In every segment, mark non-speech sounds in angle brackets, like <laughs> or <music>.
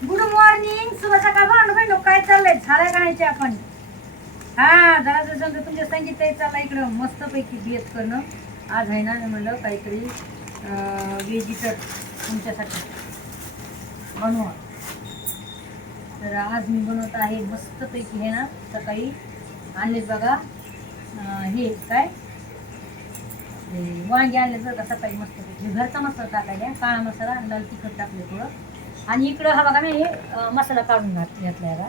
Good morning शुभ सकाळ भांड बहिण काय चाललंय? झालं का नाही आपण हा जरा जर समजा तुमच्या संगीत चालला इकडं मस्तपैकी एस करणं. आज आहे ना म्हणलं काहीतरी वेजिटर तुमच्यासाठी. बनवा. तर आज मी बनवत आहे मस्तपैकी हे ना सकाळी आणले बघा. हे काय? वांगे आणले बरं का सकाळी मस्तपैकी. घरचा मसाला टाकायला काळा मसाला लाल तिखट टाकले थोडं. आणि इकडं हा बघा मी हे मसाला काढून घात घेतला याला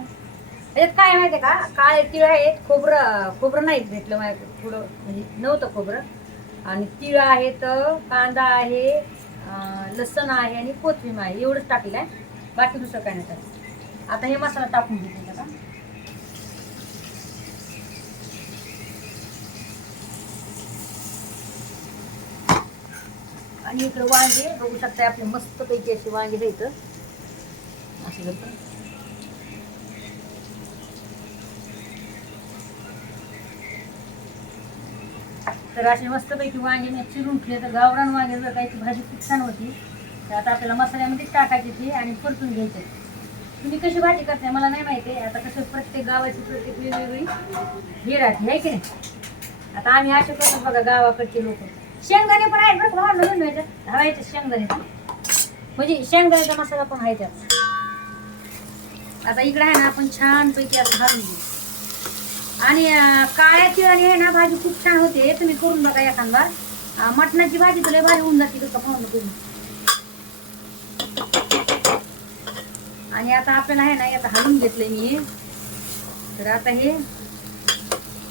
त्याच्यात काय माहिती आहे का? काय तीळ आहेत खोबरं खोबरं नाही भेटलं माझ्या थोडं म्हणजे नव्हतं खोबरं. आणि तीळ आहेत कांदा आहे लसण आहे आणि कोथिंबीर आहे एवढंच टाकलं आहे. बाकी दुसरं काय नाही टाकलं. आता हे मसाला टाकून घेते का आणि इकडे वांगे बघू शकता आपले मस्तपैकी असे वांगे द्यायचं असं करतं तर असे मस्तपैकी वांगे मी चिरून ठेवले तर गावरान वांगे जर काही भाजी खूप छान होती तर आता आपल्याला मसाल्यामध्येच टाकायची ती आणि परतून घ्यायचे. तुम्ही कशी भाजी करताय मला नाही माहिती आहे. आता कसं प्रत्येक गावाची प्रत्येक वेगवेगळी हे राहते आहे की नाही? आता आम्ही असे करतो बघा गावाकडचे लोक. शेंगदाणे पण आहेत बरं का भांडण घेऊन शेंगदाणे म्हणजे शेंगदाण्याचा मसाला पण आहे त्यात. आता इकडे आहे ना आपण छानपैकी असं घालून घेऊ. आणि काळ्या तिळाने आहे ना भाजी खूप छान होते. तुम्ही करून बघा एखादा. मटणाची भाजी तुला भारी होऊन जाते कसं पाहून तुम्ही. आणि आता आपल्याला आहे ना आता हलवून घेतलंय मी. तर आता हे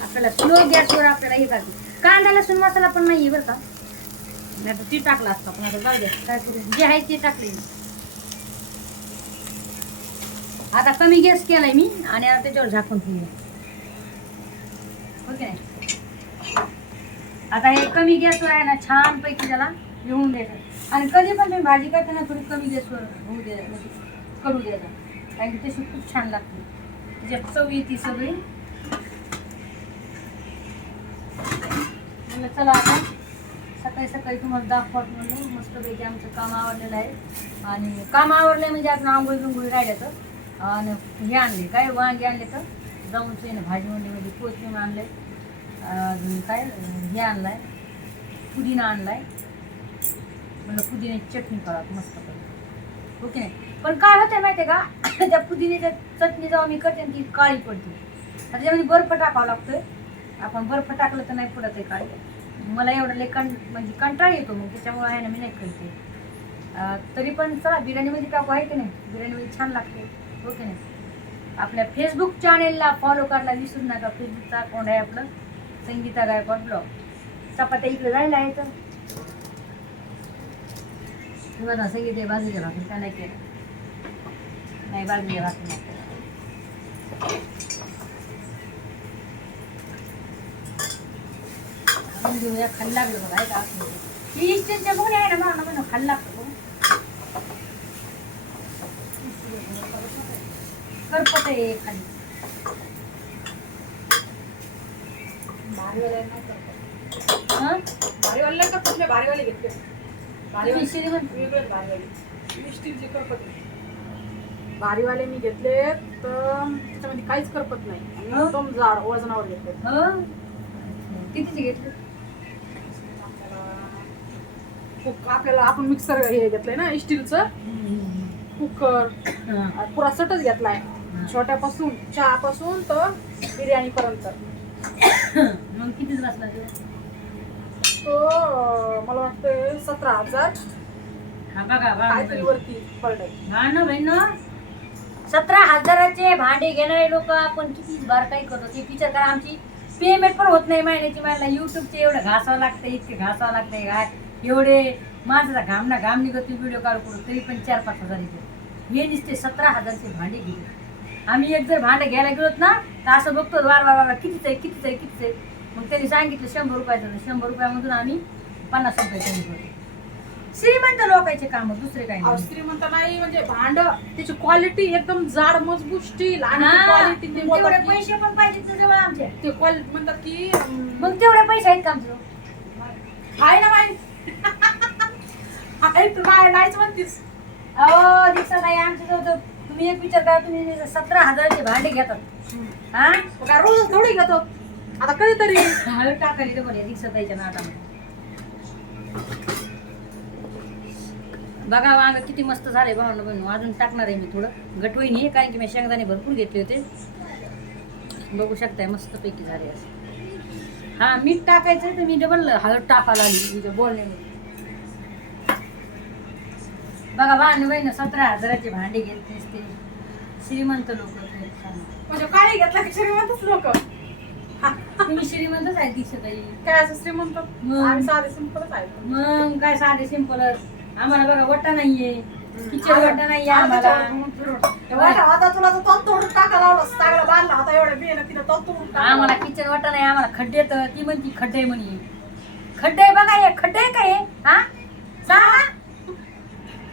आपल्याला स्लो गॅसवर आपल्याला हे घालते कांदा लसूण मसाला पण नाहीये बरं का. नाही तर ती टाकला असता पण आता जाऊ द्या. काय करू? जे आहे ते टाकले मी. आता कमी गॅस केलाय मी आणि आता त्याच्यावर झाकून ठेवूया हो ओके आता हे कमी गॅसवर आहे ना छान पैकी त्याला येऊन द्यायचं. आणि कधी पण तुम्ही भाजी करताना थोडी कमी गॅसवर होऊ द्या म्हणजे करू द्यायचा कारण की तशी खूप छान लागते. त्याच्यात चव येते सगळी. म्हणलं चला आता सकाळी सकाळी तुम्हाला दाखवत म्हणलं मस्तपैकी आमचं काम आवडलेलं आहे. आणि काम आवडलं म्हणजे आज आंघोळी बिंगोळी राहिल्याचं. आणि हे आणले. काय वांगे आणले तर? जाऊन ना भाजी मंडीमध्ये कोथिंबीर आणले अजून काय? हे आणलाय. पुदिना आणलाय. म्हणलं पुदिन्याची चटणी करा मस्त ओके हो नाही? पण काय होतं माहिती आहे का? <coughs> त्या पुदिन्याच्या चटणी जेव्हा मी करते ती काळी पडते. आता त्याच्यामध्ये बर्फ टाकावा लागतोय. आपण बर्फ टाकलं तर नाही पडत आहे काळी. मला एवढं लय कं म्हणजे कंटाळा येतो मग. त्याच्यामुळे आहे ना मी नाही करते. तरी पण चला बिर्याणीमध्ये टाकू आहे की नाही? बिर्याणीमध्ये छान लागते. हो ओके ना आपल्या फेसबुक चॅनेलला फॉलो करायला विसरू नका. फेसबुकचा अकाउंट आहे आपलं. संगीता गायकवाड ब्लॉग चपात्या इकडे राहिला आहे तर बघा संगीत आहे बाजूच्या भाकरी का नाही केलं नाही बाजूच्या भाकरी नाही. केलं. आपण घेऊया लागलं बघा आहे का? आतमध्ये. ही इस्टेनच्या बघून आहे ना बघून करपत आहे खाली भारीवाले. हं? करत, कुठले भारीवाले घेतले भारीवाले तुम्ही श्रीमंत. वेगळेच भारीवाले स्टीलचे करपत नाही. भारीवाले मी घेतले तर त्याच्यामध्ये काहीच करपत नाही? एकदम जाड वजनावर घेतले हं? कितीचे घेतले आपल्याला आपण मिक्सर हे घेतलंय ना स्टीलचं कुकर. पुरा सटच घेतलाय छोट्यापासून चहापासून तर बिर्याणी पर्यंत. मग कितीच बसला ते? मला वाटतं सतरा हजार. हा बघा काहीतरी बघा वरती पडलंय भांडण बहीण सतरा हजाराचे भांडे घेणारे लोक आपण किती बारकाई करतो. ते विचार करा आमची पेमेंट पण होत नाही महिन्याची. मला युट्यूबचे एवढं घासावं लागतं इतके घासावं लागतंय काय? एवढे माझा घाम ना घाम निघत व्हिडिओ काढू करू तरी पण चार पाच हजार येते हे नुसते सतरा हजारचे भांडे घेतले आम्ही एक जर भांडं घ्यायला गेलोत ना तर असं बघतो वार वार कितीच आहे कितीच आहे कितीच आहे? मग त्यांनी सांगितलं शंभर रुपयाचं शंभर रुपयामधून आम्ही पन्नास रुपये कमी करतो श्रीमंत लोकांचे काम दुसरे काही अहो, नाही. श्रीमंत नाही म्हणजे भांड त्याची क्वालिटी एकदम जाड मजबूत स्टील आणि हा, तेवढे पैसे पण जवळ आमचे ते क्वालिटी म्हणतात की अं, मग तेवढे पैसे आहेत का आमचं? आहे ना बाई. <laughs> आहे तू नाही नाहीच म्हणतीस. अहो दीक्षा ताई आमच्या जवळ मी एक विचार करा तुम्ही सतरा हजाराचे भांडे घेतात हा? काय रोज थोडी घेतो. आता कधीतरी. हळद टाकायला म्हणे दिसत यायच्या नाटामध्ये बघा वांग किती मस्त झाले भावना बहिण अजून टाकणार आहे मी थोडं. गटवईन नाही कारण की मी शेंगदाणे भरपूर घेतले होते. बघू शकताय मस्त पैकी झाले असं. हा मीठ टाकायचं तर मी डबल हळद टाकायला आली बोलण्यामध्ये बघा भांडण बहिण सतरा हजाराचे भांडे घेत नसते श्रीमंत लोक म्हणजे काळी घेतला की श्रीमंतच लोक? तुम्ही श्रीमंतच आहे आहे. काय असं श्रीमंत? मग. आम्ही साधे सिंपलच आहे मग काय साधे सिंपल आम्हाला बघा वट्टा नाहीये. किचन वट्टा नाहीये आम्हाला. आता तुला तर तोंड तोडून टाका लावला चांगला बांधला होता एवढ्या बियाणं तिला तोंड तोडून टाकलं. आम्हाला किचन नाही आम्हाला खड्डे तर ती म्हणती खड्डे म्हणे. खड्डे बघा हे खड्डे काय हे? हा? सांगा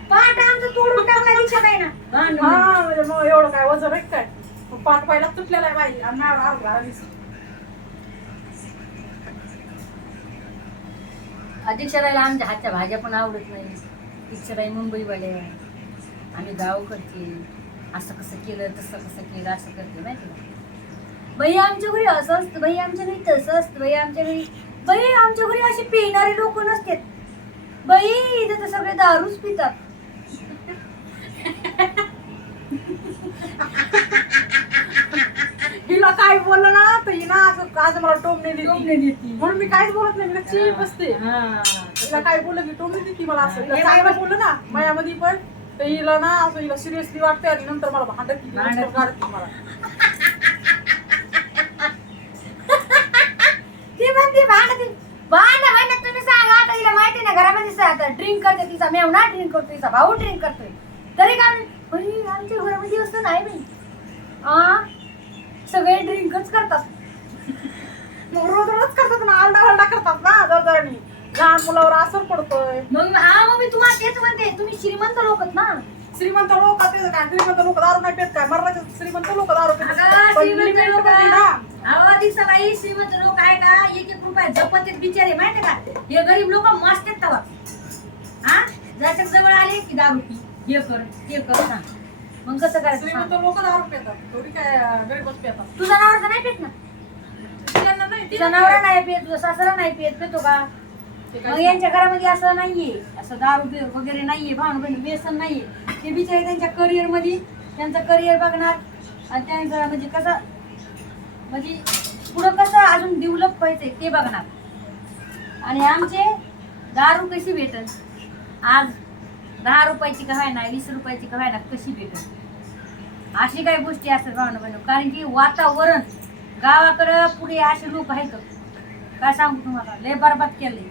पाट आमचं तोडून टाकला दिसत आहे ना. हा म्हणजे मग एवढं काय वजन आहे काय? मग पाठ पहिला तुटलेला आहे बाई. आणि अर्धा घाला दिसतो. अध्यक्षराला आमच्या हातच्या भाज्या पण आवडत नाही. अध्यक्षराई मुंबईवाले आम्ही गावकडचे असं कसं केलं तसं कसं केलं असं करते माहिती का? बाई आमच्या घरी असं असतं बाई आमच्या घरी तसं असतं बाई आमच्या घरी बाई आमच्या घरी असे पिणारे लोक नसतात. बाई इथं तर सगळे दारूच पितात. हिला काय बोललं ना तर हिला असं आज मला टोमणे टोमणे देते. देते. म्हणून मी काहीच बोलत नाही मी ची बसते. हा. हिला काय बोललं की टोमणे देते मला असं. हिला हे चांगलं बाई- बोललं ना मायामध्ये पण. तर हिला ना असं हिला सिरियसली वाटते आणि नंतर मला भांडत. काढते मला. ती म्हणते भांडते. भांड भांडत तुम्ही सांगा आता तिला माहिती ना घरामध्ये ड्रिंक करते तिचा मेवना ड्रिंक करतोय तिचा भाऊ ड्रिंक करतोय. तरी काय "बाई, आमच्या घरामध्ये असं नाही बाई. आ? सगळे ड्रिंकच करतात. मग <laughs> रोज रोज करतात ना आरडा हरडा करतात ना जरदरणी लहान मुलावर असर पडतोय. मग हा मग मी तुम्हाला तेच म्हणते तुम्ही श्रीमंत लोकत ना. श्रीमंत लोक काय श्रीमंत लोक दारू नाही पेत काय? मरणाचे श्रीमंत लोक दारू पितात पण श्रीमंत limit लोक मध्ये ना दिसाबाई श्रीमंत लोक आहे का? एक एक रुपये जपतेत बिचारे माहिती का? हे गरीब लोक मस्त आहेत तवा. हा जायच्या जवळ आले की दारू पी. हे कर ते कर सांग मग कसं करायचं श्रीमंत सांग? लोक दारू पितात. थोडी काय गरीबच पितात. तुझा नवरा तर नाही पेत ना? त्यांना नाही तुझा नवरा नाही पेत तुझा सासरा नाही पेत पेतो का? ते मग यांच्या घरामध्ये असं नाहीये. असं दारू पे वगैरे नाहीये भावना बहिणी व्यसन नाहीये. ते बिचारे त्यांच्या करिअरमध्ये त्यांचं करिअर बघणार. आणि त्यांचं म्हणजे कसं म्हणजे पुढं कसं अजून डेव्हलप व्हायचंय ते बघणार. आणि आमचे दारू कशी भेटल? आज दहा रुपयाची का व्हायना वीस रुपयाची का ना कशी भेटत अशी काही गोष्टी असतात भावना बहिणी कारण की वातावरण गावाकडं पुढे असे लोक आहेत. काय सांगू तुम्हाला? लय बरबाद केले